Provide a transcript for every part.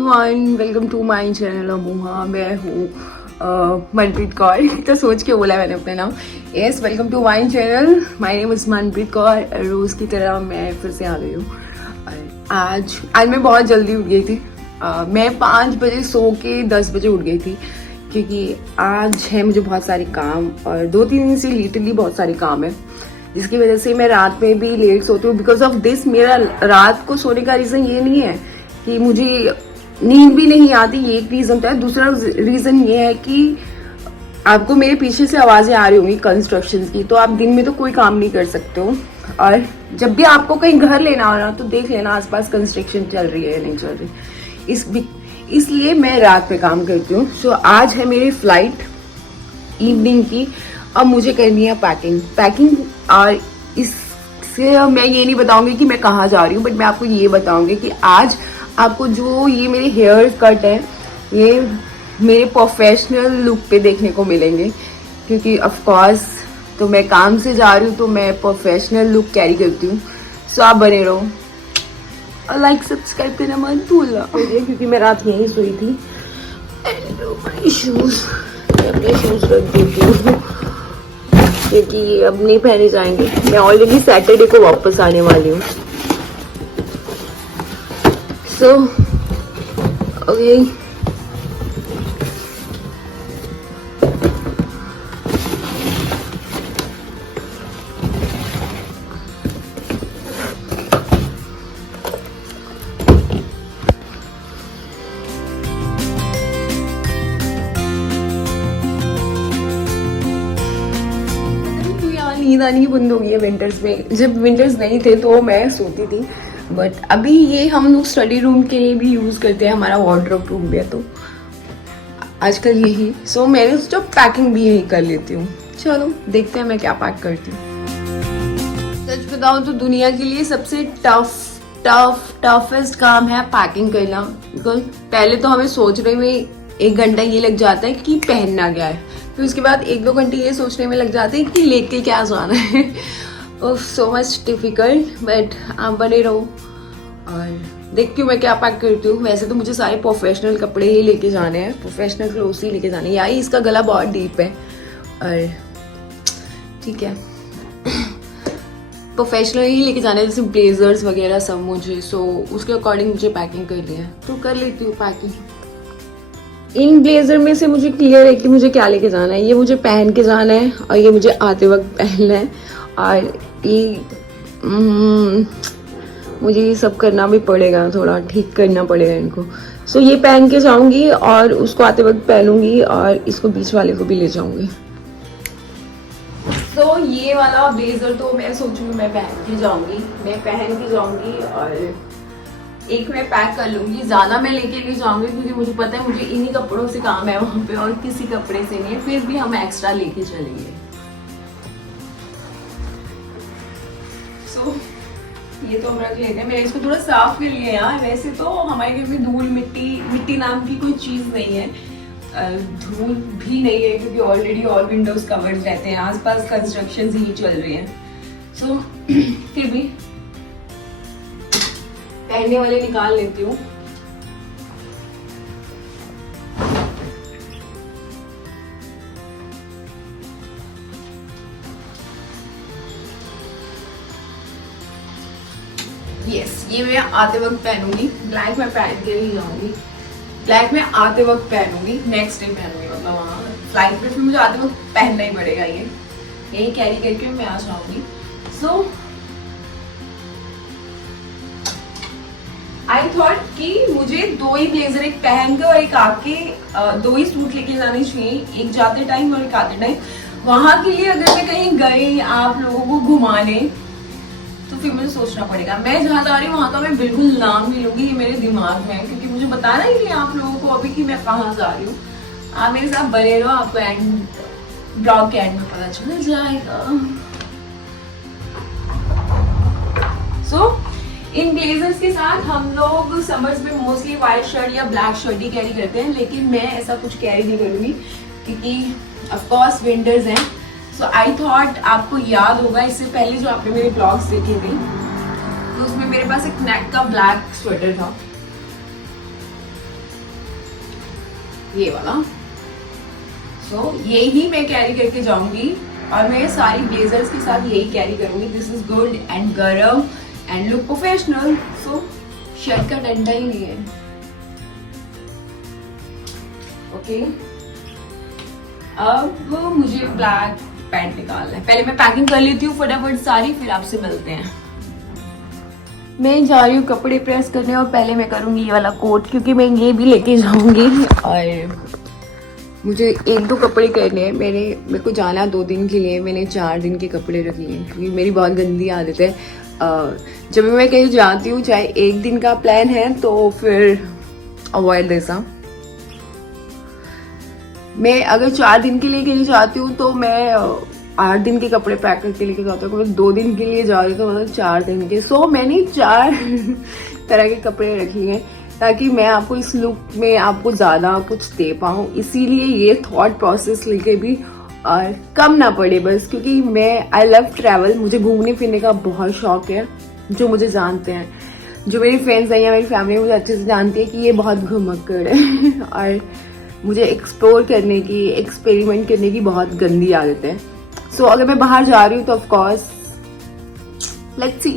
Everyone, welcome to my channel अबूहा। मैं हूँ मनप्रीत कौर। तो सोच के बोला मैंने अपना नाम। Yes, welcome to my channel. My name is Manpreet Kaur. रोज़ की तरह मैं फिर से आ गई हूँ। आज मैं बहुत जल्दी उठ गई थी। मैं 5 बजे सो के 10 बजे उठ गई थी, क्योंकि आज है मुझे बहुत सारे काम और 2-3 दिन से लिटरली बहुत सारे काम है, जिसकी वजह से मैं रात में भी लेट सोती हूँ। बिकॉज ऑफ दिस मेरा रात को सोने का रीज़न ये नहीं है कि मुझे नींद भी नहीं आती, ये एक रीज़न था। दूसरा रीज़न ये है कि आपको मेरे पीछे से आवाज़ें आ रही होंगी कंस्ट्रक्शन की, तो आप दिन में तो कोई काम नहीं कर सकते हो। और जब भी आपको कहीं घर लेना हो ना, तो देख लेना आसपास कंस्ट्रक्शन चल रही है या नहीं चल रही। इसलिए मैं रात में काम करती हूँ। सो आज है मेरी फ्लाइट इवनिंग की। अब मुझे करनी है पैकिंग। और इससे मैं ये नहीं बताऊंगी कि मैं कहाँ जा रही हूँ, बट मैं आपको ये बताऊंगी कि आज आपको जो ये मेरे हेयर कट है, ये मेरे प्रोफेशनल लुक पे देखने को मिलेंगे, क्योंकि ऑफ कोर्स तो मैं काम से जा रही हूँ, तो मैं प्रोफेशनल लुक कैरी करती हूँ। सो आप बने रहो और लाइक सब्सक्राइब करना मत भूलना, क्योंकि मैं रात यहीं सोई थी। अपने शूज रख देती हूँ, क्योंकि अब नहीं पहने जाएंगे। मैं ऑलरेडी सैटरडे को वापस आने वाली हूँ। सो ओके, नींद आनी बंद हो गई है विंटर्स में। जब विंटर्स नहीं थे तो मैं सोती थी, बट अभी ये हम लोग स्टडी रूम के लिए भी यूज़ करते हैं। हमारा वार्डरोब रूम भी है, तो आजकल यही। सो मैंने सोचा पैकिंग भी यही कर लेती हूँ। चलो देखते हैं मैं क्या पैक करती हूँ। सच बताऊँ तो दुनिया के लिए सबसे टफेस्ट काम है पैकिंग करना। बिकॉज पहले तो हमें सोचने में 1 घंटा ये लग जाता है कि पहनना क्या है, फिर उसके बाद 1-2 घंटे ये सोचने में लग जाते हैं कि लेके क्या जाना है। सो मच डिफिकल्ट, बट आप बने रहो और देखती हूँ मैं क्या पैक करती हूँ। वैसे तो मुझे सारे प्रोफेशनल कपड़े ही लेके जाने हैं, प्रोफेशनल क्लोथ्स ही लेके जाने हैं। यार इसका गला बहुत डीप है और ठीक है, प्रोफेशनल ही लेके जाने हैं, जैसे ब्लेजर्स वगैरह सब मुझे। सो उसके अकॉर्डिंग मुझे पैकिंग करनी है, तो कर लेती हूँ पैकिंग। इन ब्लेजर में से मुझे क्लियर है कि मुझे क्या लेके जाना है। ये मुझे पहन के जाना है और ये मुझे आते वक्त पहनना है, और ये मुझे ये सब करना भी पड़ेगा, थोड़ा ठीक करना पड़ेगा इनको। सो ये पहन के जाऊंगी और उसको आते वक्त पहनूंगी और इसको बीच वाले को भी ले जाऊंगी। सो ये वाला ब्लेजर तो मैं सोचूंगी मैं पहन के जाऊंगी और एक मैं पैक कर लूंगी। ज्यादा मैं लेके नहीं जाऊंगी, क्योंकि मुझे पता है मुझे इन्हीं कपड़ों से काम है वहां पे, और किसी कपड़े से नहीं है। फिर भी हम एक्स्ट्रा लेके चलेंगे। सो ये तो हम रख लेते हैं। मैंने इसको थोड़ा साफ कर लिया यार। वैसे तो हमारे घर में धूल मिट्टी नाम की कोई चीज नहीं है, धूल भी नहीं है, क्योंकि ऑलरेडी ऑल विंडोज कवर्ड रहते हैं, आसपास कंस्ट्रक्शन ही चल रही हैं। सो फिर भी पहनने वाले निकाल लेती हूँ। यस, ये मैं आते वक्त पहनूंगी। ब्लैक मैं पहन के नहीं जाऊंगी, ब्लैक मैं आते वक्त पहनूंगी, नेक्स्ट डे पहनूंगी। मतलब वहाँ फ्लाइट पे फिर मुझे आते वक्त पहनना ही पड़ेगा। ये यही कैरी करके मैं आ जाऊंगी। सो आई थॉट कि मुझे 2 ही ब्लेजर, एक पहन के और एक आके 2 ही सूट लेके जाने चाहिए, एक जाते टाइम और एक आते टाइम। वहां के लिए अगर मैं कहीं गई आप लोगों को घुमाने, तो फिर मुझे सोचना पड़ेगा। मैं जहाँ जा रही हूँ वहां का मैं बिल्कुल नाम नहीं लूंगी, ये मेरे दिमाग में है, क्योंकि मुझे बताना ही नहीं आप लोगों को अभी कि मैं कहाँ जा रही हूँ। आप मेरे साथ बने रहो, आपको ब्लॉग के एंड में पता चल जाएगा। सो इन ब्लेजर्स के साथ हम लोग समर्स में मोस्टली व्हाइट शर्ट या ब्लैक शर्ट ही कैरी करते हैं, लेकिन मैं ऐसा कुछ कैरी नहीं करूंगी, क्योंकि ऑफ कोर्स विंटर्स हैं। सो आई थॉट, आपको याद होगा इससे पहले जो आपने मेरे ब्लॉग्स देखे थे, तो उसमें मेरे पास एक नेक का ब्लैक स्वेटर था, ये वाला। सो यही मैं कैरी करके जाऊंगी और मैं सारी ब्लेजर्स के साथ यही कैरी करूंगी। दिस इज गुड एंड गरम and look professional. So shirt का डंडा ही नहीं है। ओके, अब मुझे ब्लैक पैंट निकालना है। पहले मैं पैकिंग कर लेती हूँ फटाफट सारी, फिर आपसे मिलते हैं। मैं जा रही हूँ कपड़े प्रेस करने और पहले मैं करूँगी ये वाला कोट, क्योंकि मैं ये भी लेके जाऊँगी और मुझे 1-2 कपड़े करने हैं। मेरे को जाना 2 दिन के लिए, मैंने 4 दिन के कपड़े रख लिए क्योंकि मेरी बहुत गंदी आदत है। जब मैं कहीं जाती हूँ, चाहे 1 दिन का प्लान है तो फिर अवॉइड देसा। मैं अगर 4 दिन के लिए कहीं जाती हूँ तो मैं 8 दिन के कपड़े पैक करके लेके जाती हूँ। अगर 2 दिन के लिए जा रही हूँ तो मतलब 4 दिन के। सो मैंने 4 तरह के कपड़े रख लिए हैं ताकि मैं आपको इस लुक में आपको ज़्यादा कुछ दे पाऊँ। इसीलिए ये थॉट प्रोसेस लेके भी और कम ना पड़े बस, क्योंकि मैं आई लव ट्रैवल, मुझे घूमने फिरने का बहुत शौक है। जो मुझे जानते हैं, जो मेरी फ्रेंड्स हैं या मेरी फैमिली मुझे अच्छे से जानती है कि ये बहुत घुमक्कड़ है और मुझे एक्सप्लोर करने की, एक्सपेरिमेंट करने की बहुत गंदी आदत है। सो अगर मैं बाहर जा रही हूँ तो ऑफकोर्स लेट्स सी।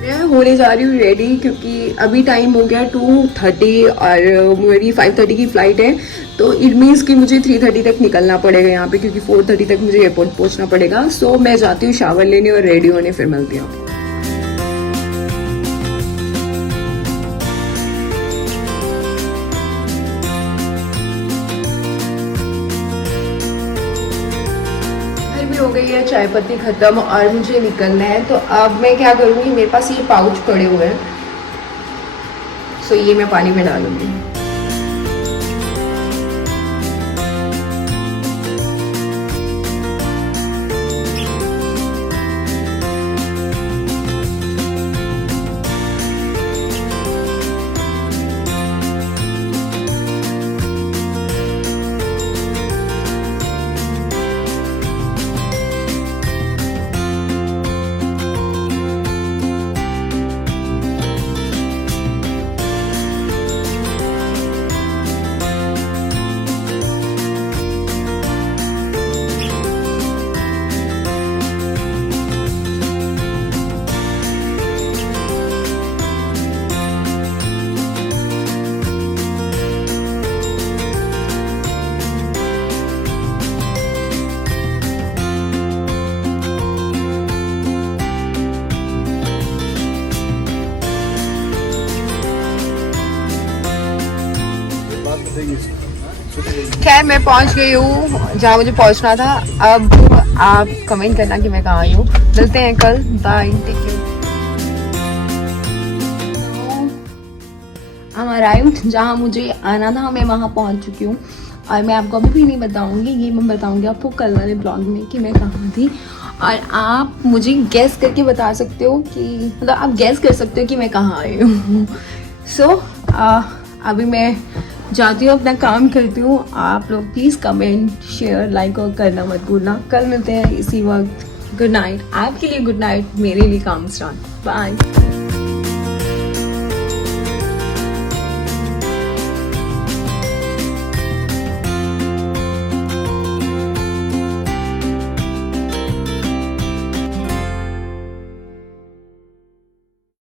मैं होने जा रही हूँ रेडी, क्योंकि अभी टाइम हो गया 2:30 और मेरी 5:30 की फ्लाइट है। तो इट मीन्स कि मुझे 3:30 तक निकलना पड़ेगा यहाँ पे, क्योंकि 4:30 तक मुझे एयरपोर्ट पहुँचना पड़ेगा। सो मैं जाती हूँ शावर लेने और रेडी होने, फिर मिलती हूँ। हो गई है चाय पत्ती खत्म और मुझे निकलना है। तो अब मैं क्या करूँगी, मेरे पास ये पाउच पड़े हुए हैं, सो ये मैं पानी में डालूंगी। खैर मैं पहुंच गई हूँ जहाँ मुझे पहुंचना था। अब आप कमेंट करना कि मैं कहाँ आई हूँ। मिलते हैं कल, बाय, टेक केयर। हम अराइव्ड जहाँ मुझे आना था, मैं वहाँ पहुँच चुकी हूँ और मैं आपको अभी भी नहीं बताऊँगी, ये मैं बताऊँगी आपको कल वाले ब्लॉग में कि मैं कहाँ थी। और आप मुझे गेस करके बता सकते हो कि मतलब आप गेस कर सकते हो कि मैं कहाँ आई हूँ। सो अभी मैं जाती हूँ, अपना काम करती हूँ। आप लोग प्लीज़ कमेंट, शेयर, लाइक और करना मत भूलना। कल मिलते हैं इसी वक्त। Good night. आपके लिए गुड नाइट, मेरे लिए काम स्टार्ट। बाय।